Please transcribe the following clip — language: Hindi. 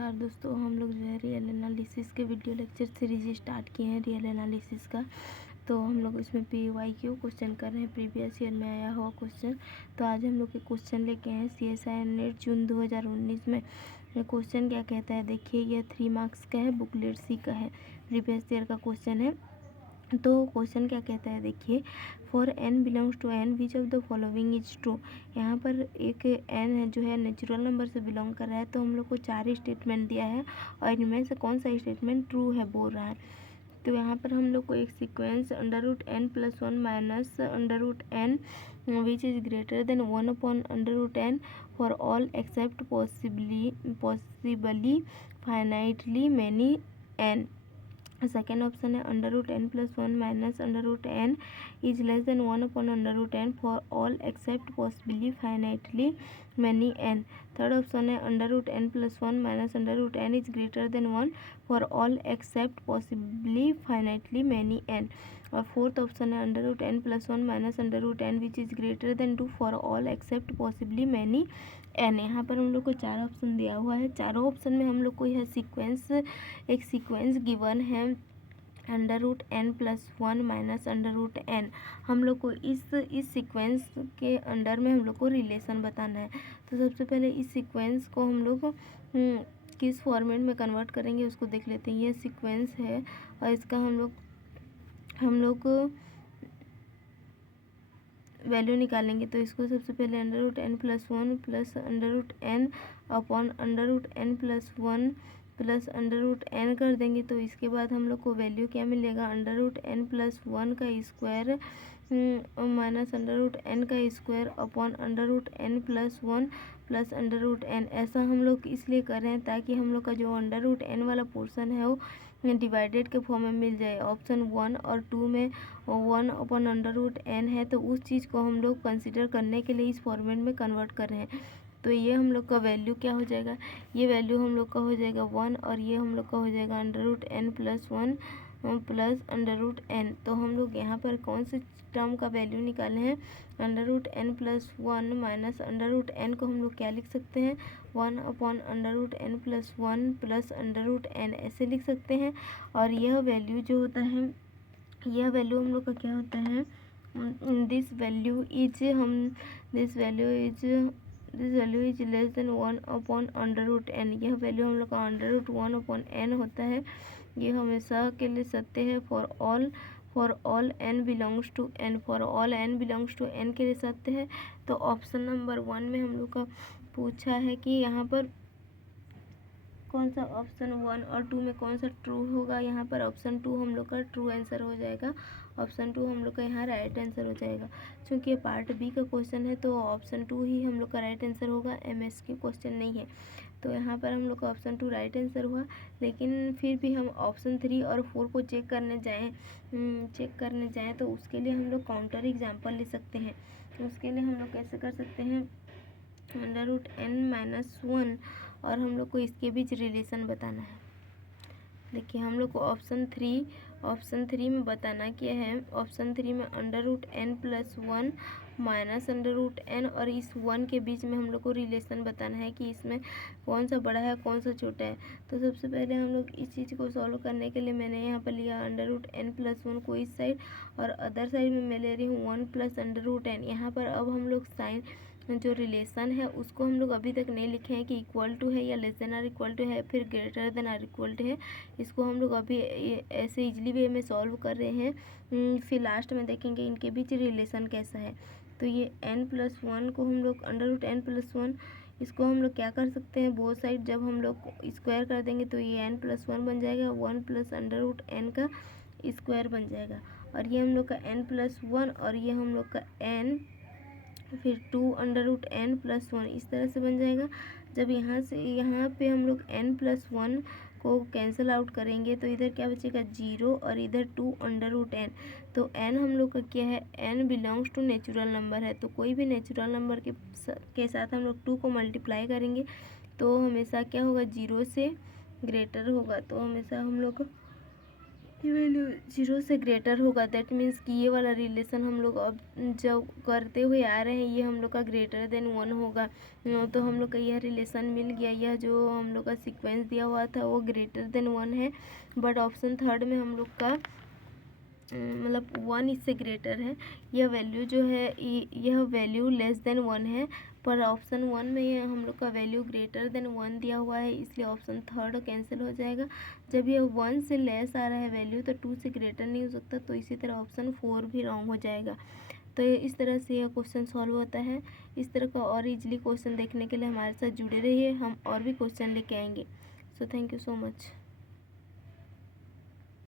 नमस्कार दोस्तों, हम लोग जो है रियल एनालिसिस के वीडियो लेक्चर सीरीज स्टार्ट किए हैं रियल एनालिसिस का। तो हम लोग इसमें PYQ क्वेश्चन कर रहे हैं, प्रीवियस ईयर में आया हुआ क्वेश्चन। तो आज हम लोग के क्वेश्चन लेके हैं CSIR नेट जून 2019 में। क्वेश्चन क्या कहता है देखिए, यह 3 मार्क्स का है, बुकलेट सी का है, प्रीवियस ईयर का क्वेश्चन है। तो क्वेश्चन क्या कहता है देखिए, for n belongs to n which of the following is true. यहाँ पर एक n है जो है नेचुरल नंबर से बिलोंग कर रहा है, तो हम लोग को 4 स्टेटमेंट दिया है और इनमें से कौन सा स्टेटमेंट ट्रू है बोल रहा है। तो यहाँ पर हम लोग को एक sequence √n+1 minus √n which is greater than 1/√n for all except possibly finitely many n। Second option है √n+1 minus √n is less than 1/√n for all except possibly finitely many n। Third option है √n+1 minus √n is greater than 1 for all except possibly finitely many n। और फोर्थ ऑप्शन है √n+1 minus √n which is greater than 2 for all except possibly many n। यहाँ पर हम लोग को 4 ऑप्शन दिया हुआ है। चारों ऑप्शन में हम लोग को यह एक सीक्वेंस गिवन है √n+1 माइनस √n। हम लोग को इस सीक्वेंस के अंडर में हम लोग को रिलेशन बताना है। तो सबसे पहले इस सीक्वेंस को हम लोग किस फॉर्मेट में कन्वर्ट करेंगे उसको देख लेते हैं। ये सीक्वेंस है और इसका हम लोग वैल्यू निकालेंगे। तो इसको सबसे पहले √n+1 plus √n upon √n+1 plus √n कर देंगे। तो इसके बाद हम लोग को वैल्यू क्या मिलेगा, √n+1 का स्क्वायर माइनस √n का square upon √n+1 plus √n। ऐसा हम लोग इसलिए कर रहे हैं ताकि हम लोग का जो √n वाला पोर्शन है वो डिवाइडेड के फॉर्म में मिल जाए। ऑप्शन 1 और 2 में 1/√n है, तो उस चीज़ को हम लोग कंसिडर करने के लिए इस फॉर्मेट में कन्वर्ट कर रहे हैं। तो ये हम लोग का वैल्यू क्या हो जाएगा, ये वैल्यू हम लोग का हो जाएगा 1 और ये हम लोग का हो जाएगा √n+1 प्लस √n। तो हम लोग यहाँ पर कौन से टर्म का वैल्यू निकाले हैं, √n+1 माइनस √n को हम लोग क्या लिख सकते हैं, 1/√n+1 प्लस √n ऐसे लिख सकते हैं। और यह वैल्यू जो होता है, यह वैल्यू हम लोग का क्या होता है, this value is less than 1/√n। यह वैल्यू हम लोग का √1/n होता है। ये हमेशा के लिए सत्य है for all n belongs to n, for all n belongs to n के लिए सत्य है। तो ऑप्शन नंबर 1 में हम लोग का पूछा है कि यहाँ पर कौन सा ऑप्शन 1 और 2 में कौन सा ट्रू होगा। यहाँ पर ऑप्शन 2 हम लोग का ट्रू आंसर हो जाएगा। ऑप्शन 2 हम लोग का यहाँ राइट आंसर हो जाएगा। क्योंकि ये पार्ट बी का क्वेश्चन है तो ऑप्शन 2 ही हम लोग का राइट आंसर होगा, MSQ क्वेश्चन नहीं है। तो यहाँ पर हम लोग का ऑप्शन 2 राइट आंसर हुआ। लेकिन फिर भी हम ऑप्शन 3 और 4 को चेक करने जाएँ तो उसके लिए हम लोग काउंटर एग्जाम्पल ले सकते हैं। उसके लिए हम लोग कैसे कर सकते हैं, √n-1 और हम लोग को इसके बीच रिलेशन बताना है। देखिए हम लोग को ऑप्शन 3 में बताना क्या है, ऑप्शन 3 में √n+1 माइनस √n और इस 1 के बीच में हम लोग को रिलेशन बताना है कि इसमें कौन सा बड़ा है कौन सा छोटा है। तो सबसे पहले हम लोग इस चीज़ को सॉल्व करने के लिए मैंने यहाँ पर लिया √n+1 को इस साइड और अदर साइड में मैं ले रही हूँ 1 प्लस √n। यहाँ पर अब हम लोग साइन जो रिलेशन है उसको हम लोग अभी तक नहीं लिखे हैं कि इक्वल टू है या less than or equal to है फिर greater than or equal to है। इसको हम लोग अभी ऐसे इजली वे में सॉल्व कर रहे हैं, फिर लास्ट में देखेंगे इनके बीच रिलेशन कैसा है। तो ये n+1 को हम लोग √n+1 इसको हम लोग क्या कर सकते हैं, बोथ साइड जब हम लोग स्क्वायर कर देंगे तो ये n+1 बन जाएगा, 1 प्लस √n का स्क्वायर बन जाएगा। और ये हम लोग का n+1 और ये हम लोग का n फिर 2√n+1 इस तरह से बन जाएगा। जब यहाँ से यहाँ पे हम लोग n+1 को कैंसिल आउट करेंगे तो इधर क्या बचेगा 0 और इधर 2√n। तो n हम लोग का क्या है, n belongs to natural number है। तो कोई भी नेचुरल नंबर के साथ हम लोग 2 को मल्टीप्लाई करेंगे तो हमेशा क्या होगा, 0 से ग्रेटर होगा। तो हमेशा हम लोग ये वैल्यू 0 से ग्रेटर होगा, दैट मीन्स कि ये वाला रिलेशन हम लोग अब जब करते हुए आ रहे हैं ये हम लोग का ग्रेटर देन 1 होगा। तो हम लोग का यह रिलेशन मिल गया। यह जो हम लोग का सीक्वेंस दिया हुआ था वो ग्रेटर देन 1 है, बट ऑप्शन थर्ड में हम लोग का मतलब 1 इससे ग्रेटर है। यह वैल्यू जो है यह वैल्यू लेस देन 1 है, पर ऑप्शन 1 में यह हम लोग का वैल्यू ग्रेटर देन 1 दिया हुआ है, इसलिए ऑप्शन थर्ड कैंसिल हो जाएगा। जब यह 1 से लेस आ रहा है वैल्यू तो 2 से ग्रेटर नहीं हो सकता, तो इसी तरह ऑप्शन 4 भी रॉन्ग हो जाएगा। तो इस तरह से यह क्वेश्चन सॉल्व होता है। इस तरह का और इजीली क्वेश्चन देखने के लिए हमारे साथ जुड़े रहिए, हम और भी क्वेश्चन लेके आएंगे। So thank you so much.